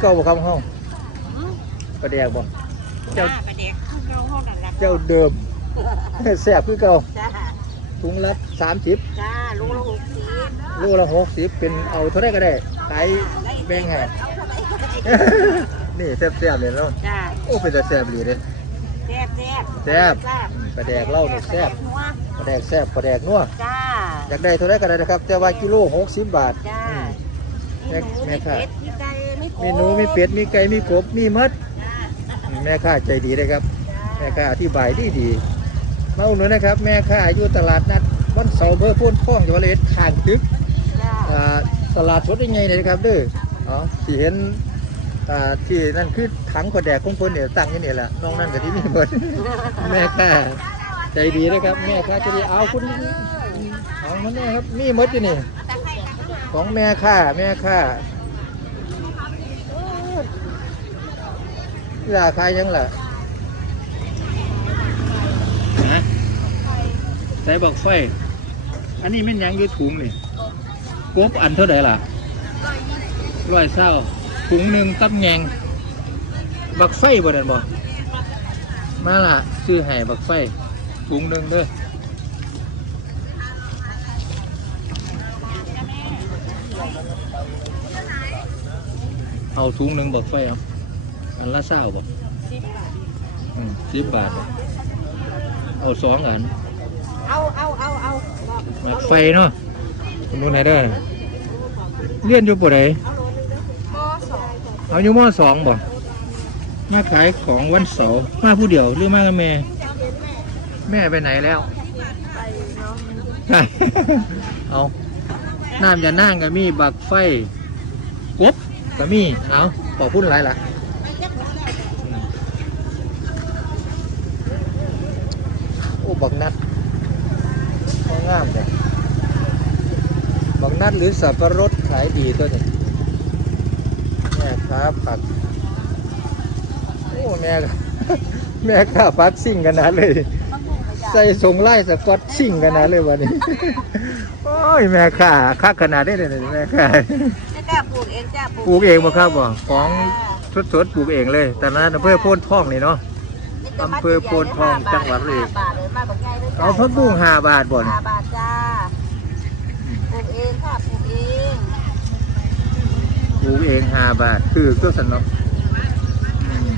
แดกคือเก่าบ่ครับเฮาปลาแดกบ่จ้าประเด็กเราเท่านั้นแหละเจ้าเดิมแซ่บคือเก่าจ้าถุงละ30จ้าลูกละหกสิบโลละ60เป็นเอาเท่าไหร่ก็ได้ขายแบ่งให้นี่แซ่บๆเลยเนาะจ้าโอ้เป็นแต่แซ่บดีเด้แซ่บแซ่บแซ่บอืมปลาแดกเล่านี่แซ่บนัวปลาแดกแซ่บปลาแดกนัวจ้าอยากได้เท่าไหร่ก็ได้นะครับ แต่ว่ากิโล60บาทจ้าอืมแม่มีหมูแม่มีค่ะเป็ด มีไก่มีโคมีหนูมีเป็ดมีไก่มีกบมีมดจ้าอืมแม่ค้าใจดีเลยครับ แม่จ้าค้าอธิบายดีดีมาอุดหนุนนะครับ แม่ค้าอยู่ตลาดนัดวันเสาร์เบอร์พ่นพ่องจังหวัดเลยข้างตึกจ้าอ่าตลาดสดยังไงเลยนะครับเด้ออ๋อที่เห็นอ่าที่นั่นคือถังกระแดกของคนเนี่ยตั้งอยู่นี่แหละนอกนั้นก็ที่นี่หมดแม่ค้าใจดีนะครับ แม่ค้าใจดีเอาคุณเอามันเนี่ยครับมีหมดอยู่นี่ของแม่ค้าแม่ค้า ราคายยังล่ะนะใส่บอกไฟ อันนี้แม่นหยังอยู่ถุงนี่กบอันเท่าไหร่ล่ะร้อยเศร้าถุงหนึ่งตับแยงบักไฟบ่ได้บ่มาล่ะซื้อให้บักไฟถุงหนึ่งเด้อเอาถุงหนึ่งบักไฟเอา อันละเศร้าบ่อืมสิบบาทบ่เอาสองอัน เอาเอาเอาเอาหมากไฟเนาะคุณดูไหนเด้อเลี่ยนอยู่ปไหนก็สองเอาอยู่มอสองบ่มาขายของวันเสาร์มาผู้เดียวหรือมากับแม่ แม่ไปไหนแล้วไปเนาะเอาน้ำจะนั่งกับมีบักไฟกบกับมีเอาขอพูดอะไรล่ะอืมโอ้ บักนัดเอางามเลยบักนัดหรือสับปะรดขายดีตัวนี้แม่ค้าผักโอ้แม่แม่ค้าผักซิ่งกันนะเลย ใส่ทรงไล่สกอตชิ่งกันนะเลยวันนี้โอ้ยแม่ข่าคักขนาดได้เลยแม่ข่าจ้าปลูกเองจ้าปลูกเองบ่ครับบ่ของสดๆปลูกเองเลย แต่นั้นอำเภอโพนทองนี่เนาะ อำเภอโพนทองจังหวัดเลยบาทเลยมาบอกไงเลยจ้าเอาพักบุ้งห้าบาทบ่นห้าบาทจ้าปลูกเองค่ะปลูกเองปลูกเองห้าบาท คือตัวสันเนาะอืม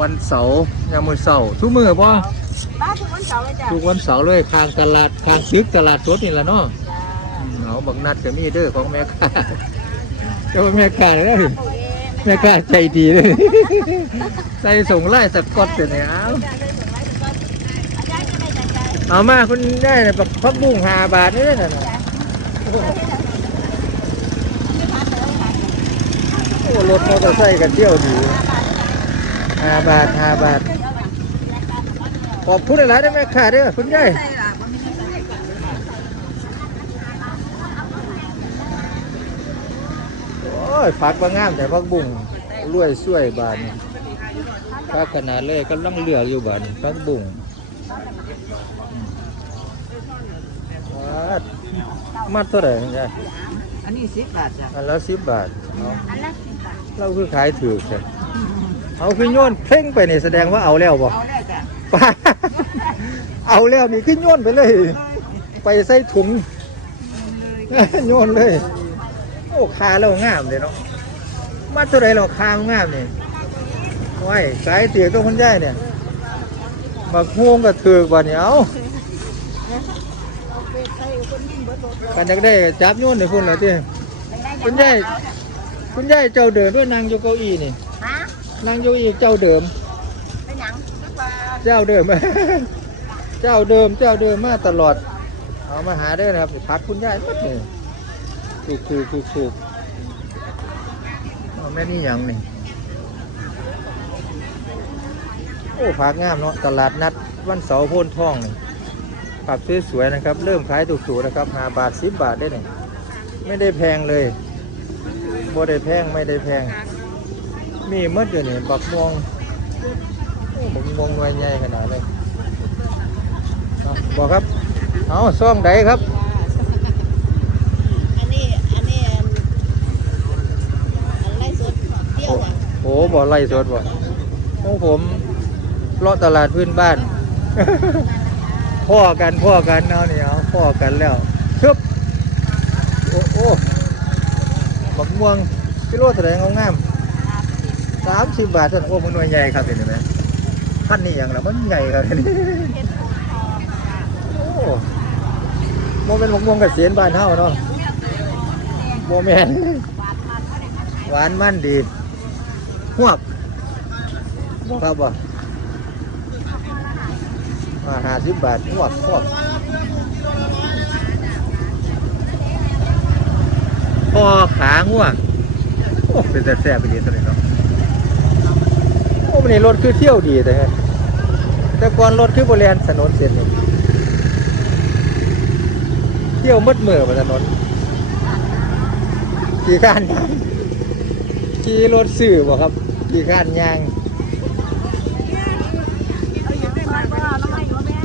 วันเสาร์ยามมื้อเสาร์ทุกมื้อบ่บ้านทุกวันเสาร์เลยจ้าทุกวันเสาร์เลยข้างตลาดข้างซึกตลาดสดนี่แหละเนาะจ้าอืมเอาบักนัดก็มีเด้อของแม่ค้าเจ้าแม่ค้าเลย ปลูกเองแม่ค้าใจดีเลย ใจส่งไล่สกอตเลยเนี่ยเอาจ้าเลยถึงไว้ถึงก็อาจารย์จะได้ใจใจเอามาคุณได้เนี่ยบักพักบุ้งห้าบาทนี่เลยนะโอ้รถมอเตอร์ไซค์กันเที่ยวดีห้าบาทห้าบาทขอบคุณหลายๆได้ไหมค่ะเด้อคุณยายโอ้ ยผักบางงามแต่พักบุ้งรวยช่วยบานนี่ผักขนาดเลยกำลังเหลืออยู่บานนี่พักบุ้งอืมว้าดมัดเท่าไหร่คุณยายอันนี้สิบบาทจ้ะอันละสิบบาทเอาอันละสิบบาทเราคือขายถือใช่เอาคือโยนเพ่งไปนี่แสดงว่าเอาแล้วบ่เอาได้จ้ะป้าเอาแล้วนี่ขึ้นโยนไปเลย ไปใส่ถุงโยนเลยโอ้ คาแล้วงามเลยเนาะมาตัวไหนเราคามงามนี่ไว้สายเตี๋ยตัวคนใหญ่เนี่ยบักฮวงก็ถือกว่านี่เอากันจักได้ก็จับโยนในพุ่นเลยที่คุณยายคุณยายเจ้าเดิมด้วยนางอยู่เก้าอี้นี่ฮะนางอยู่เก้าอี้เจ้าเดิมเป็นหยังนึกว่าเจ้าเดิม เจ้าเดิมเจ้าเดิมมาตลอด เอามาหาได้อนะครับพักคุณยายมัดนี่ถูก ถูกถูกถูกเอาแม่นี่ยังนี่โอ้ผักงามเนาะตลาดนัดวันเสาร์โพนท่องนี่ผักสวยๆนะครับ เริ่มขายถูกๆนะครับหาบาทสิบบาทได้เนี่ยไม่ได้แพงเลยบ่ได้แพงไม่ได้แพง มีมดอยู่นี่บักม่วงโอ้ผมมองหน่วยใหญ่ขนาดเลยบอกครับเอาซ่องใดครับ อันนี้อันนี้ ที่ยว โอ้โหบ่ไล่สดบ่ของผมเลาะตลาดพื้นบ้าน พ่อกันพ่อกันเนาะนี่เอาพ่อกันแล้วชึบโอ้โอ้บักม่วงกิโลเท่าไหร่งามๆสามสิบบาทท่านโอ้มันหน่วยใหญ่ครับเห็นไหมพันนี่อย่างละมันใหญ่ครับนี่เพชรทองค่ะโอ้โมเป็นบักม่วงเกษียณบ้านเฮาเนาะโมแมนหวานมันหวานมันดี หวกครับบ่มาห้าสิบบาทหวกหวกพอขาง่วงโอ้เป็นแต่แซ่บไปดีตัวนี้เนาะโอ้มันนี่รถคือเที่ยวดีแต่ฮะแต่ก่อนรถคือบริเวณถนนเส้นนี้เที่ยวมืดเมือบนถนนขี่ข้านขี่รถสื่อบ่ครับ ขี่ข้านยางเอาอย่างไรมาก็น้ำไม้อยู่แม่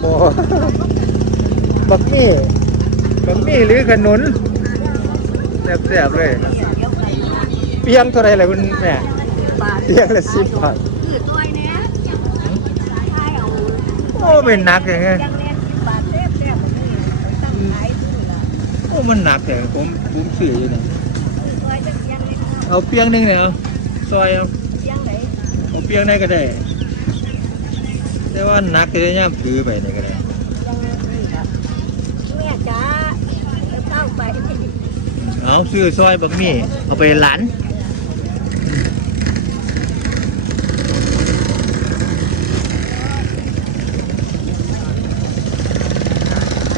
โอ้บักมี่บักมี่หรือขนุนแซ่บๆเลย เปียงเท่าไรเลยคุณแม่เปียงละสิบบาทโอ้เป็นหนักอย่างเงี้ยยังเล่นสิบบาทเซ่บเซ่บตั้งขายซื้อละโอ้มันหนักแต่ผมผมซื้ออยู่เนี่ยเอาเปียงหนึงเนี่ย ซอยเอาเสียงไหนเอาเปียงไหนก็ได้ แต่ว่าหนักจะย่ำถือไปนี่ก็ได้เสียงนี่ครับแม่จ๋าจะเข้าไปเอาซื้อซอยบักมี่เอาไปหลาน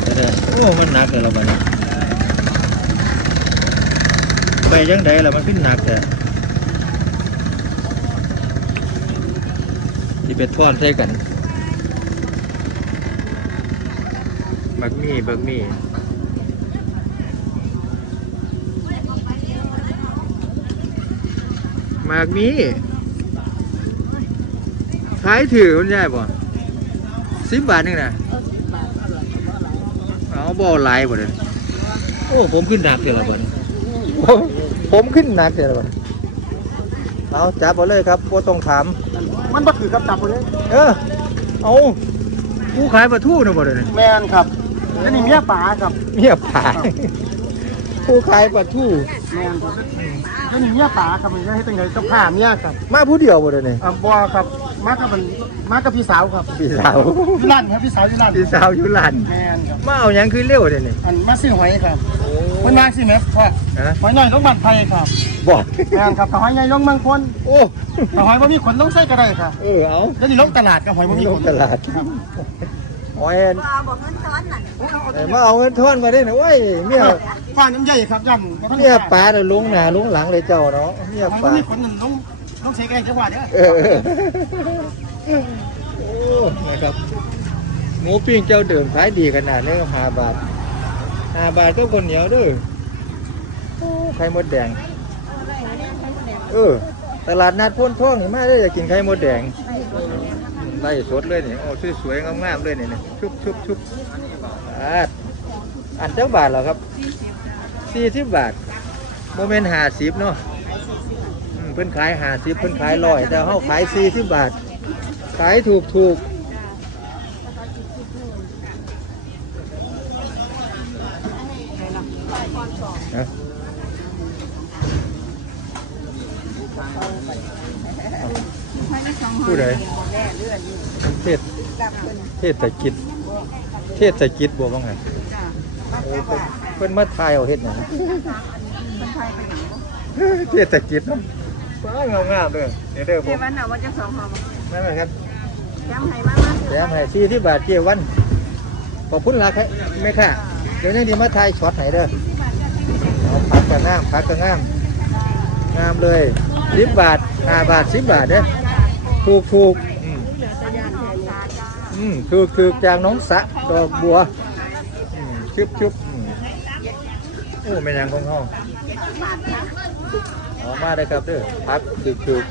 ก็ได้โอ้มันหนักเลยเราไปเนี่ยไปยังไดล่ะมันขึ้นหนักแต่ที่ เป็ดทอนใส่กันบักมี่บักมี่หมากมีขายถือคุณยายบ่สิบบาทนึงนะเออสิบบาทเท่าไหร่ก็บ่หลายเอาบ่หลายบ่เลยโอ้ผมขึ้นหนักเสียและบ่เนี่ยโอ้ผมขึ้นหนักเสียและบ่เอาจับบ่เลยครับบ่ต้องถาม มันบ่ถือกับจับคนนี้เออ เอาผู้ขายปลาทูนะบ่เลยเนี่ยแมนครับแล้วนี่เมียป๋าครับเมียผาผู้ขายปลาทูแมนครับแล้วนี่เมียป๋าครับมันจะให้ตั้งไงกับผ้าเมียครับมาผู้เดียวบ่เลยเนี่ย อ่าบัวครับ มากับมันมากับพี่สาวครับพี่สาวอยู่ร้านครับพี่สาวอยู่ร้านพี่สาวอยู่ลานแมนครับมาเอาหยังคือเร็วเดี๋ยวนี้อันมาซื้อหอยครับโอ้มันนางสิแม่พ่อฮะหอยน้อยลงบ้านไผ่ครับบอกแมนครับถ้าหอยใหญ่ลงบางคนโอ้ถ้าหอยบ่มีขนลงใส่ก็ได้ครับเออเอาแล้วนี่ลงตลาดกับหอยบ่มีลขงนตลาดครับโอ้ยว่าบอกเงินซ้อนน่ะเอ้ยมาเอาเงินทอนมาได้หน่อยโอ้ยเมียฟ้าน้ำใหญ่ครับยันบ่ทันเมียปลาน่ะลุงหน้าลุงหลังเลยเจ้าเนาะเมียหอยปบ่ลามีข นนั่นลงลงใส่กันจังหวัดเด้อเออโอ้นะครับหมูปิ้งเจ้าเดิมขายดีขนาดนี้ก็ห้าบาทห้าบาทก็คนเหนียวเด้อโอ้ไข่มดแดง เออ ตลาดนัดพ่นท่องนี่มาได้ออยากกินไข่มดแดงไล่สดเลยนี่โอ้สวยๆงามๆเลยนี่นชุบชุบชุบอันเจ้าบาทเหรอครับสี่สิบบาทโมเมนต์ห้าสิบเนาะอืม เพิ่นขายห้าสิบเพิ่นขายร้อยแต่เขาขายสี่สิบบาท ขายถูกถูกฮะผู้ใดเทศเทศตะกิจเทศตะกิจบวกบ้างไงเออเพิ่นเพิ่นมาทายเอาเฮ็ดหยังเทศตะกิจเนาะ ว้ายงามๆเด้อเดี๋ยวเด้อผเดี๋ยมววันน่ะว่าจะสองหอมนั่นแหละครับย้ำให้มามาแถมให้สี่ที่บาทเกี่ยววันขอบคุณหลักครับไม่ค่ะ เดี๋ยวนี้ดีมาทายช็อตไหนเด้อเอาพักกันงามพักกันงามงามเลยสิบบาทห้าบาทสิบบาทเด้อถูกถูกอืมอืมถูกถูกจากน้องสะดอกบัวอืมชุบชุบอืมโอ้ไม่ยังของห้อง เอามาได้ครับเด้อพักถูกถูก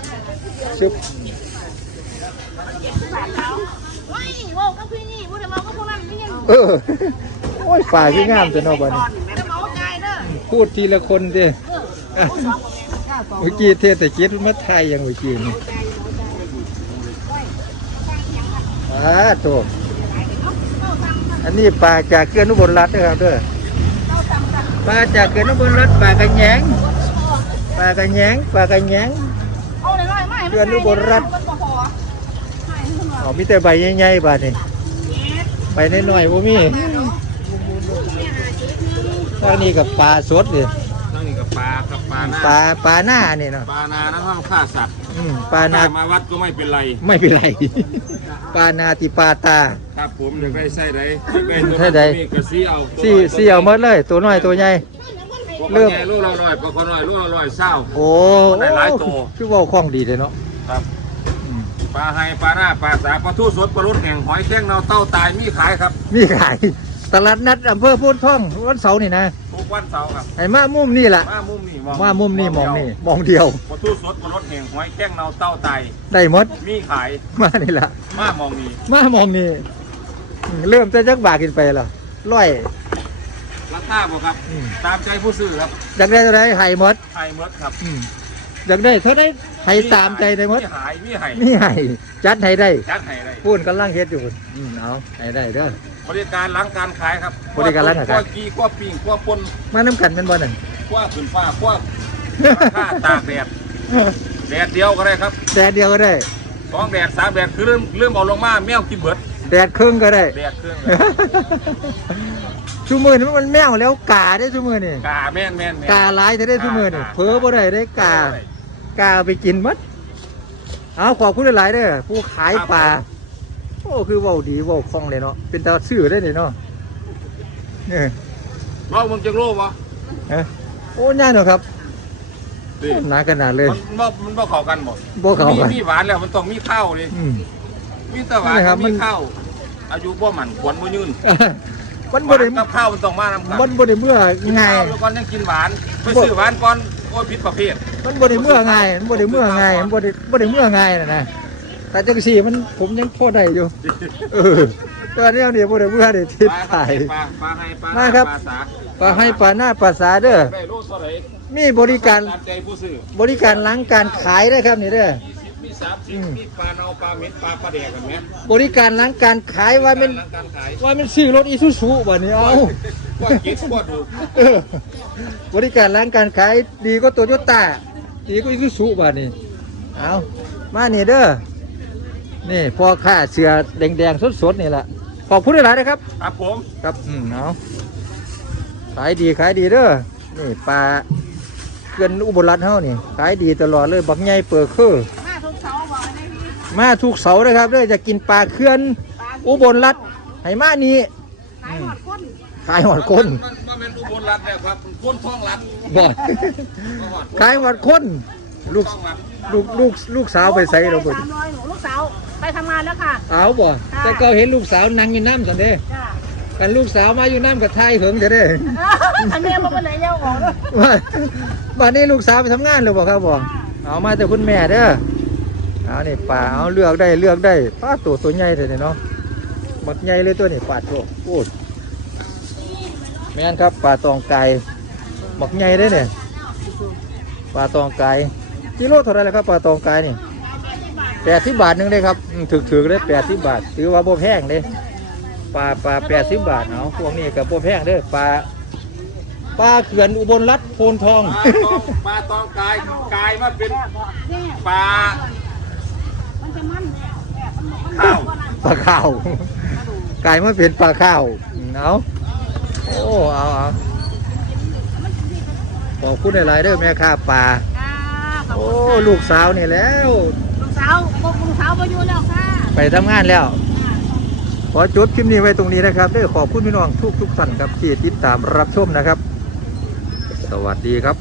ชุบโอ้ยโว้ก็พี่นี่พูดแต่เมาก็พวกนั้นไม่ยังเออโอ้ยฝ่ายที่งามจะนอกบ้านพูดทีละคนสิเมื่อกี้เทศแต่คิดมาไทยยังเมื่อกี้นี่อ่าตัวอันนี้ปลาจากเกลือนุบลรัตนะครับเด้อปลาจากเกลือนุบลรัตปลากระแยง ปลากระแยงปลากระแยง เอาเลยร้อยไม่เดือนอุบลรัตน์อ๋อมีแต่ใบใหญ่ๆบาดนี่ใบน้อยๆบ่มีทางนี้กับปลาสดเลยนั่งนี่กับปลากับปลาหน้าปลาปลาหน้านี่เนาะปลานานะห้ามฆ่าสัตว์อืมปลานาถ้มาวัดก็ไม่เป็นไร ไม่เป็นไร ปลานาติปลาตา ครับผมอยากได้ไส้ใดอยากได้ตัวไส้ใดมีกระซีเอาตัวสี่น้อยสี่เอาหมดเลย ตัวน้อยตัวใหญ่ เริ่เริ่มมลูกเราหน่อยปลาคนหน่อยลูกเราหน่อยเศร้าโอ้ได้หลายตัวคือเว่าคล่องดีเลยเนาะครับอืมปลาไฮปลาหน้าปลาสาปลาทูสดปลาลุดแห่งหอยแข้งเนาเต้าตายมีขายครับ มีขายตลาดนัดอำเภอโพูนท่องวันเสาร์นี่นะทุกวันเสาร์ครับไอ้มามุมนี่ล่ะมามุมนี่มองมามุมนี่มองนี่มองเดียวปลาทูสดปลาลุดแห่งหอยแข้งเนาเต้าตายได้หมดมีขายมานี่ล่ะมามองนี่มามองนี่อืมเริ่มจะจักบาทกินไปแล้วร้อย ราคาบ่ครับ อืม ตามใจผู้ซื้อครับอยากได้เท่าไรให้หมดไฮเมดครับอืมอยากได้เท่าไรให้ตามใจได้หมดมีหายมีไห้นี่ให้จัดให้ได้จัดให้ได้พูดกำลังเฮ็ดอยู่พุ่นอืมเอาให้ได้เด้อ บริการล้างการขายครับบริการหลังการขาย ขั้วกีขั้วปิ้งขั้วปนมาน้ำกันเป็นบ่นั่น ขั้วขึ้นฟ้าขั้วข้าตากแดดแดดเดียวก็ได้ครับแดดเดียวก็ได้ สองแดดสามแดดคือเริ่มเริ่มเอาลงมาแมวกินเบิดแดดครึ่งก็ได้ แดดเครื่อง ชั่วมือนี่มันแมวแล้วกาได้ชั่วมือนี่กาแม่นแม่นแม่น กาหลายจะได้ชั่วมือนี่เผลอบ่ได้ได้กากาเอาไปกินหมัดเอาขอบคุณหลายๆเด้อผู้ขายปลาโอ้คือเว้าดีเว้าคล่องเลยเนาะเป็นตาซื่อได้นี่เนาะเนี่ยเรามึงจะรู้ปะเอ้ยโอ้ย่าเนาะครับดิหนาขนาดเลยมันบ่มันบ่เข้ากันหมดบ่เข้ากันมีมีหวานแล้วมันต้องมีข้าวดิอืม มีแต่หวานนี่ครักับบมัมีนข้าวอายุบ่หมันขวนบ่ยืน มันหบ่วานได้กับข้าวมันต้องมานำกันมันบ่ได้เมื่อกินง่ายข้าวแล้วก่อนยังกินหวานไปซื้อหวานก่อนโอ้ยผิดประเภทมันบ่ได้เมื่อง่ายมันบ่ได้เมื่อง่ายมันบ่ได้บ่ได้เมื่อง่ายน่ะนะแต่จังซี่มันผมยังพอได้อยู่เออตอนนี้เอานี่บ่ได้เมื่อได้ทิศถ่าย ปลาปลาให้ปลามาครับ ปลาสาปลาให้ปลาหน้าปลาสาเด้อได้รู้เท่าไหร่มีบริการตามใจผู้ซื้อบริการล้างการขายได้ครับนี่เด้อมี สามสิบมีปลาเนาปลาเม็ดปลาปลาแดกกันไหมบริการล้างการขายว่ามันร้านการขายว่ามันซื้อรถอีซูซูบ่นี่เอาว่ากินว่าดูเออบริการล้างการขายดีก็โตโยต้าดีก็อีซูซูบ่นี่เอามานี่เด้อนี่พอค่าเสือแดงๆสดๆนี่แหละขอบคุณหลายๆนะครับ ครับผมครับอืมเอาขายดีขายดีเด้อนี่ปลาเกินอุบลรัตน์เฮานี่ขายดีตลอดเลยบักใหญ่เปิดคือ มาทุกเสาร์นะครับเด้อจะกินปลาเขื่อนอุบลรัตน์ให้มานี่ขายหอดก้นขายหอดคนมันมันเป็นอุบลรัฐเนี่ยครับมันก้นท้องรัฐบ่มาหอดขายหอดคนลูกท้องรัฐลูกลูกลูกสาวไปใส่เราบ่สามร้อยหนูลูกสาวไปทำงานแล้วค่ะเอาบ่แต่ก็เห็นลูกสาวนั่งอยู่น้ำสันเด้จ้ากันลูกสาวมาอยู่น้ำกับทายเหิงเด้อเด้อันนี้มันเป็นไหนยาวออกด้วยว่าบ้านนี้ลูกสาวไปทำงานหรือบ่ครับบ่เอามาแต่คุณแม่เด้อ เอานี่ป่าเอาเลือกได้เลือกได้ป้าตัวตัวใหญ่เลยเนาะบักใหญ่เลยตัวนี้ปลาตัวโอ้ยแม่นครับปลาตองไก่บักใหญ่เลยเนี่ยปลาตองไก่กิโลเท่าไหรล่ะครับปลาตองไก่เนี่ยแปดสิบบาทหนึงเลยครับถึกถึกเลยแปดสิบบาทถือว่าบ่แพงเลยปลาปลาแปดสิบบาทเอาพวกนี้กับบ่แพงเด้อปลาปลาเขื่อนอุบลรัตน์โพนทองปลาตองปลาตองกายกายมาเป็นปลา ข้าวปลาข้าวกลายมาเป็นปลาข้าวเอาโอ้เอาเอาขอบคุณหลายๆเด้อแม่ค้าปลาอ่าขอบโอ้คุณค่ะลูกสาวนี่แล้ว ลูกสาวพวกลูกสาวไปอยู่แล้วค่ะไปทำงานแล้ว ขอจบคลิปนี้ไว้ตรงนี้นะครับเด้อขอบคุณพี่น้องทุกทุกๆท่านครับที่ติดตามรับชมนะครับ สวัสดีครับ